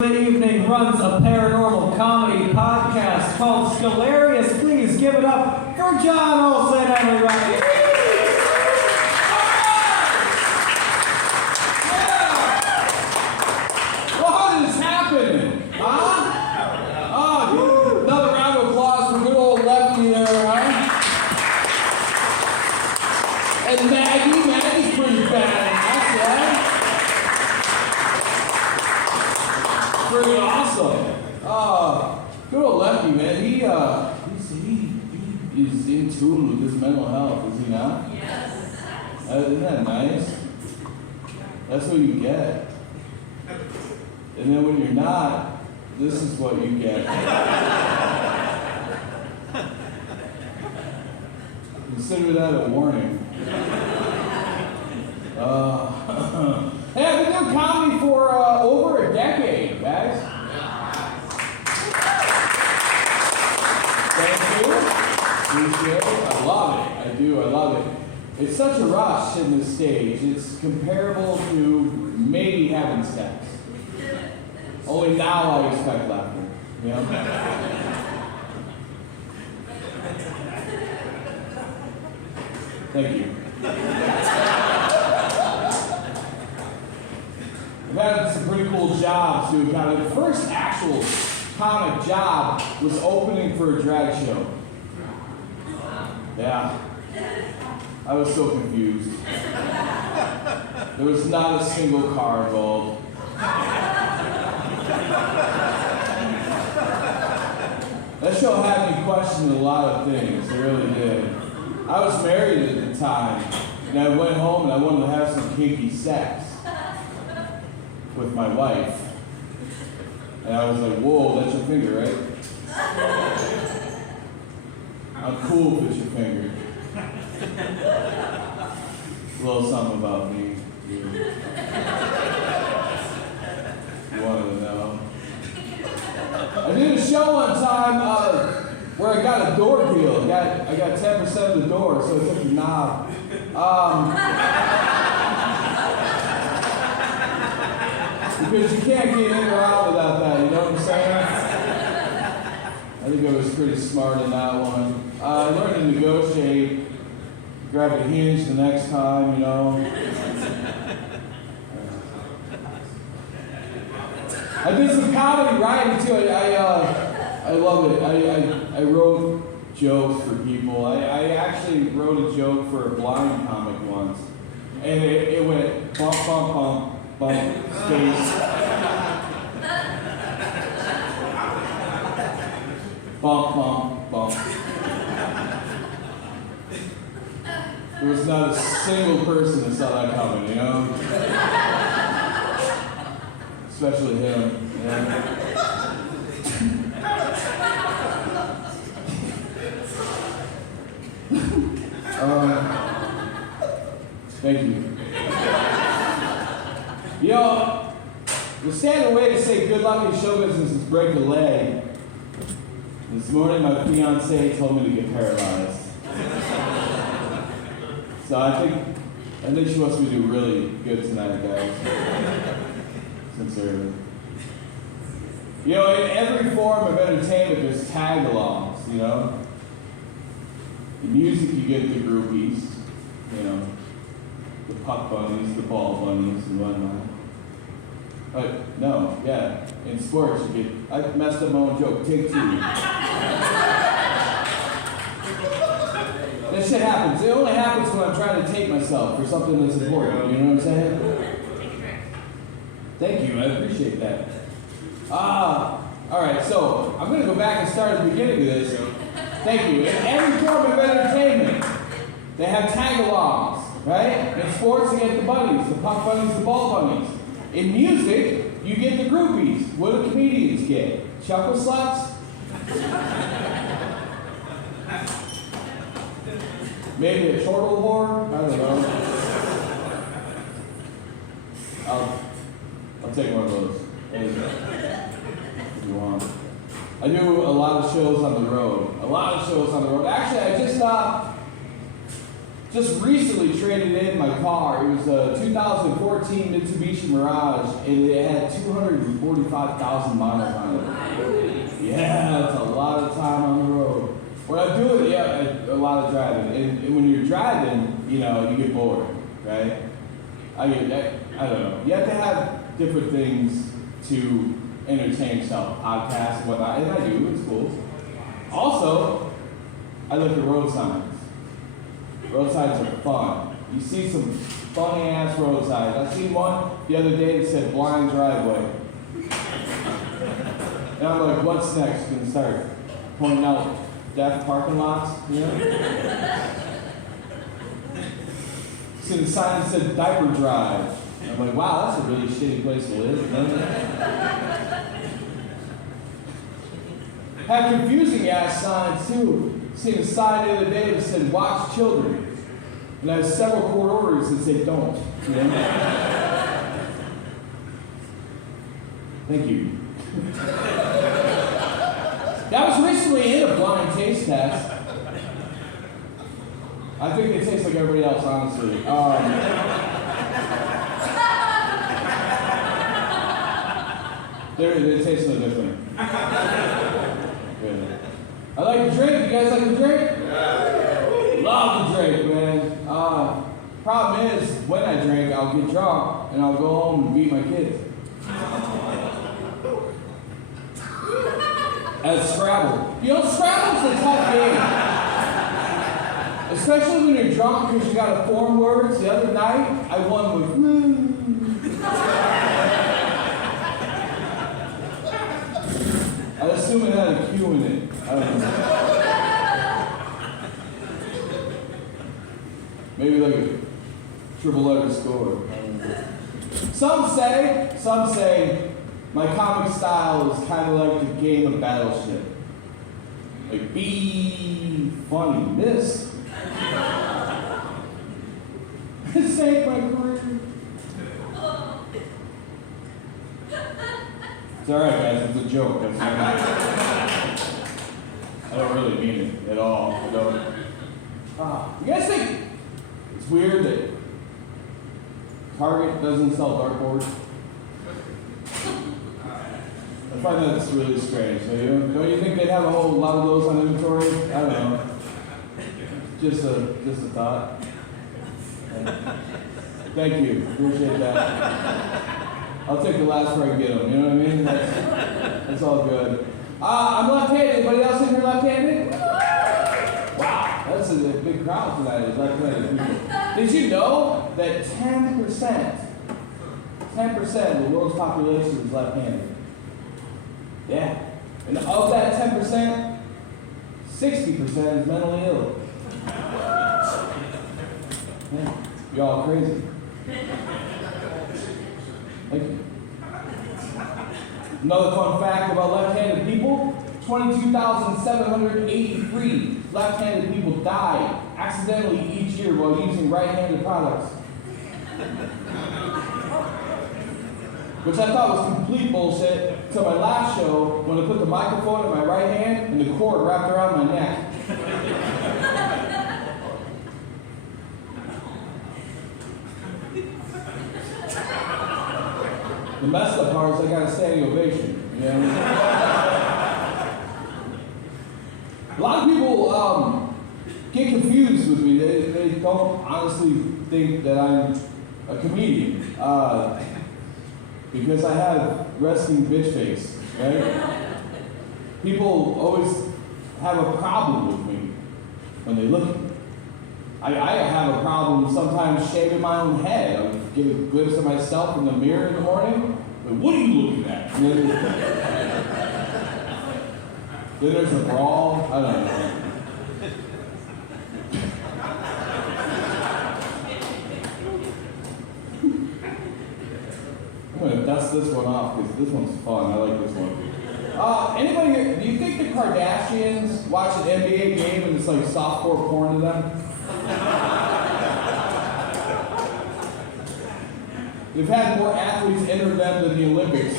The evening runs a paranormal comedy podcast called Scalarius. Please give it up for John Olsen, everybody. What is happening? Huh? Oh, another round of applause for good old Lefty there, huh? And Maggie's pretty badass, yeah? Pretty awesome. Good old Lefty, man. He is in tune with his mental health, is he not? Yes. Isn't that nice? That's what you get. And then when you're not, this is what you get. Consider that a warning. Hey, I've been doing comedy for over a decade, guys. Thank you. Appreciate it. I love it. I love it. It's such a rush in this stage. It's comparable to maybe having sex. Only now I expect laughter. You know? Thank you. I've had some pretty cool jobs too. The first actual comic job was opening for a drag show. Yeah. I was so confused. There was not a single car involved. That show had me question a lot of things. It really did. I was married at the time, and I went home and I wanted to have some kinky sex with my wife. And I was like, whoa, that's your finger, right? I'm cool if it's your finger. A little something about me. You wanted to know. I did a show one time where I got a door deal. I got 10% of the door, so I took the knob. Because you can't get in or out without that, you know what I'm saying? I think I was pretty smart in that one. I learned to negotiate, grab a hinge the next time, you know. I did some comedy writing too. I love it. I wrote jokes for people. I actually wrote a joke for a blind comic once. And it went bump, bump, bump. Bump, space. Bump, bump, bump. There was not a single person that saw that coming, you know? Especially him, yeah. Thank you. You know, the standard way to say good luck in show business is break a leg. This morning, my fiance told me to get paralyzed. So I think she wants me to do really good tonight, guys. Sincerely. You know, in every form of entertainment, there's tag-alongs, you know? In music, you get the groupies, you know? The puck bunnies, the ball bunnies, and whatnot. But no, yeah. In sports, you get. I messed up my own joke. Take two. That shit happens. It only happens when I'm trying to tape myself for something that's important. You know what I'm saying? Thank you. I appreciate that. All right. So I'm going to go back and start at the beginning of this. Thank you. In every form of entertainment, they have tag-alongs. Right? In sports, you get the bunnies, the puck bunnies, the ball bunnies. In music, you get the groupies. What do comedians get? Chuckle sluts? Maybe a chortle whore? I don't know. I'll take one of those. If you want. I do a lot of shows on the road. Actually, I just just recently traded in my car. It was a 2014 Mitsubishi Mirage, and it had 245,000 miles on it. Yeah, that's a lot of time on the road. When I do it, a lot of driving. And when you're driving, you get bored, right? I don't know. You have to have different things to entertain yourself, podcasts and whatnot, and I do, it's cool. Also, I look at road signs. Road signs are fun. You see some funny ass road signs. I seen one the other day that said blind driveway. And I'm like, what's next? Gonna start pointing out deaf parking lots, See the sign that said diaper drive. And I'm like, wow, that's a really shitty place to live. Had confusing ass signs too. Seen a sign the other day that said watch children. And I have several court orders that say don't. Thank you. That was recently in a blind taste test. I think it tastes like everybody else, honestly. It tastes no different. Good. I like to drink. You guys like to drink? Love to drink, man. Problem is, when I drink, I'll get drunk and I'll go home and beat my kids. At Scrabble. Scrabble's a tough game. Especially when you're drunk because you got to form words. The other night, I won with I assume it had a Q in it. I don't know. Maybe like a triple letter score. Some say my comic style is kind of like the game of Battleship. Like, be funny. This ain't my career. It's alright, guys. It's a joke. I don't really mean it at all. I don't. You guys think it's weird that Target doesn't sell dartboards? I find that's really strange. So don't you think they'd have a whole lot of those on inventory? I don't know. Just a thought. Thank you. Appreciate that. I'll take the last where I get them. You know what I mean? That's all good. I'm left-handed. Anybody else in here left-handed? Wow, that's a big crowd tonight. Is left-handed people. Did you know that 10% of the world's population is left-handed? Yeah. And of that 10%, 60% is mentally ill. Yeah. Y'all crazy. Thank you. Another fun fact about left-handed people, 22,783 left-handed people die accidentally each year while using right-handed products. Which I thought was complete bullshit until my last show when I put the microphone in my right hand and the cord wrapped around my neck. The messed up part is I got a standing ovation. You know what I mean? A lot of people get confused with me. They don't honestly think that I'm a comedian. Because I have resting bitch face, right? People always have a problem with me when they look at me. I have a problem sometimes shaving my own head. I get a glimpse of myself in the mirror in the morning. Like, what are you looking at? And then there's a brawl. I don't know. I'm going to dust this one off because this one's fun. I like this one. Anybody here, do you think the Kardashians watch an NBA game and it's like softcore porn to them? They've had more athletes enter them than the Olympics,